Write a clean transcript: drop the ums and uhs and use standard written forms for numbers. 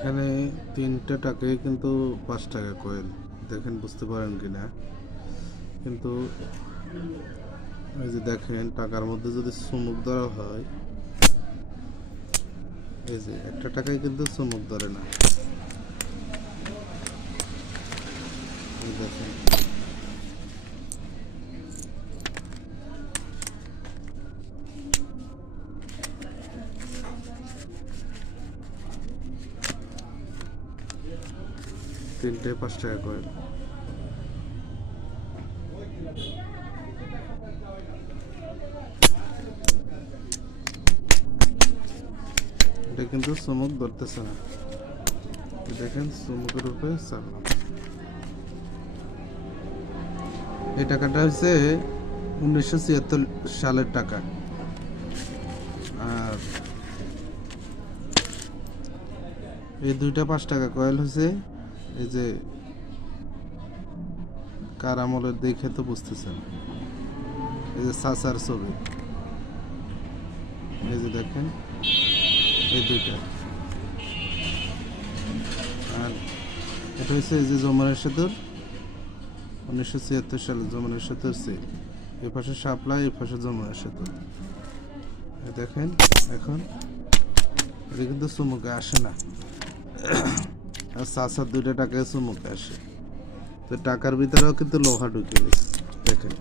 এখানে 3টে টাকায় কিন্তু 5 টাকা কয়েন, দেখেন বুঝতে পারেন কিনা। কিন্তু এই যে দেখেন টাকার মধ্যে যদি চুমুক ধরা হয়, এই যে একটা টাকায় কিন্তু চুমুক ধরে না। এই দেখেন তিনটে 5 টাকা কয়েন। এটা কিন্তু চুমুক ধরতেছে না, দেখেন চুমুকের উপরে চাপলাম। এই টাকাটা হচ্ছে 1976 সালের টাকা। আর এই দুইটা 5 টাকা কয়েল হচ্ছে এই যে কার আমলের, দেখে তো বুঝতেছেন। এই যে চাচার ছবি, এই যে দেখেন এই দুইটা। আর এটা হচ্ছে এই যে যমুনা সেতুর 1976 সালে যমুনা সেতুর সিল। এই পাশে শাপলা, এই পাশে যমুনা সেতু। দেখেন এখন এটা কিন্তু চুমুকে আসে না, আর চাচার 2টা টাকায় চুমুকে আসে। তো টাকার ভিতরেও কিন্তু লোহা ঢুকে গেছে, দেখেন।